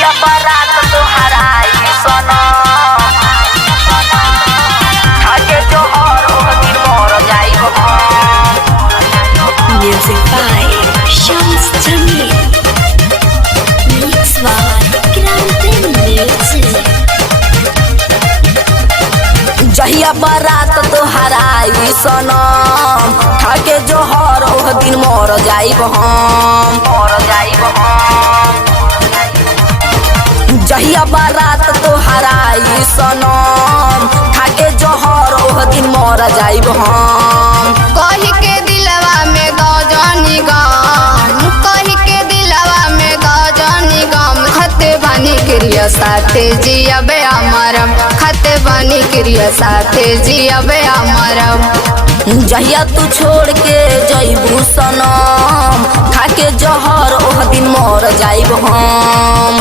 जहिया बारात तोहर आई सनम खाके जोहर ओह दिन मर जाइब हम। Music by Shams Jamil. Mix by Grande Music. जहिया बारात तोहर आई सनम खाके जोहर ओह दिन मर जाइब हम। जहिया बारात तोहर आई सनम खाके जोहर ओह दिन मर जाइब हम। कही के दिलवा में दजनी गम, कही के दिलवा में दजनी गम, खते बानी क्रिया साथे जियबे अमरम, खते बानी क्रिया साथे जियबे अमरम। जहिया तू छोड़ के जइबू सनम खाके जहर ओह दिन मर जाइब हम।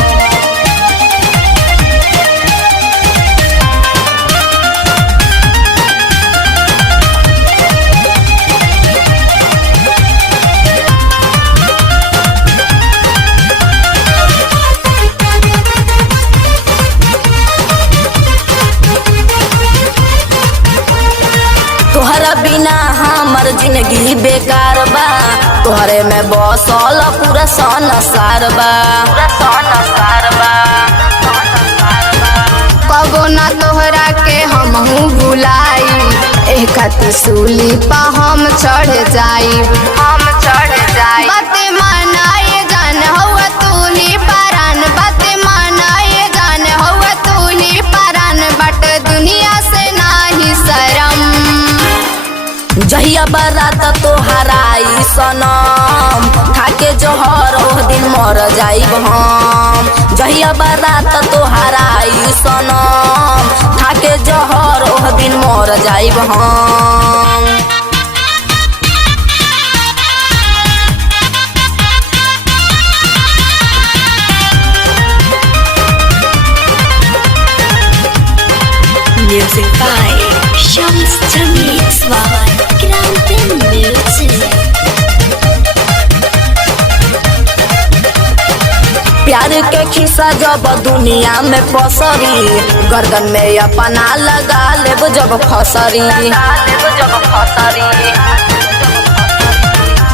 तोहरा बिना हमर जिंदगी बेकार बा, तोहरे में बसल पूरा संसार बा। कबो ना तोहरा के हमहू भुलाई, एह खातिर सूली पा हम चढ़ जाई। बाते मानाए जान हवा तू ही पारान, बाते मानाए जान हवा तू ही पारान, बट दुनिया से नाही शरम। जहिया बारात तोहर आई सनम खाके जोहर ओह दिन मर जाइब हम। जहिया बारात तोहर आई सनम खाके जोहर ओह दिन मर जाइब हम। Music by Shams Jamil. Mix by Grande Music. प्यार के खिस्सा जब दुनिया में पसरी, गर्दन में अपना लगा लेब जब फसरी।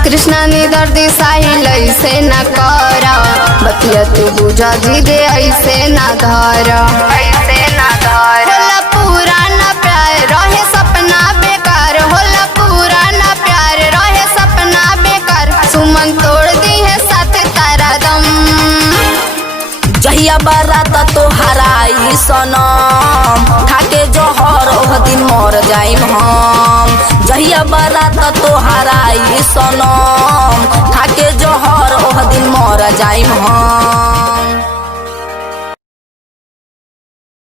कृष्णा ने दर्द साहिल ऐसे न कर, बतिया तू बुझा दे ऐसे न धर। होला पुराना प्यार रहे सपना बेकार, होला पुराना प्यार रहे सपना बेकार, सुमन तोड़ दी है साथ तारा दम। जहिया बारात तोहर आई सनम खाके जोहर ओह दिन मर जाइब हम। जहिया बारात तोहर आई सनम खाके जोहर ओह दिन मर जाइब हम।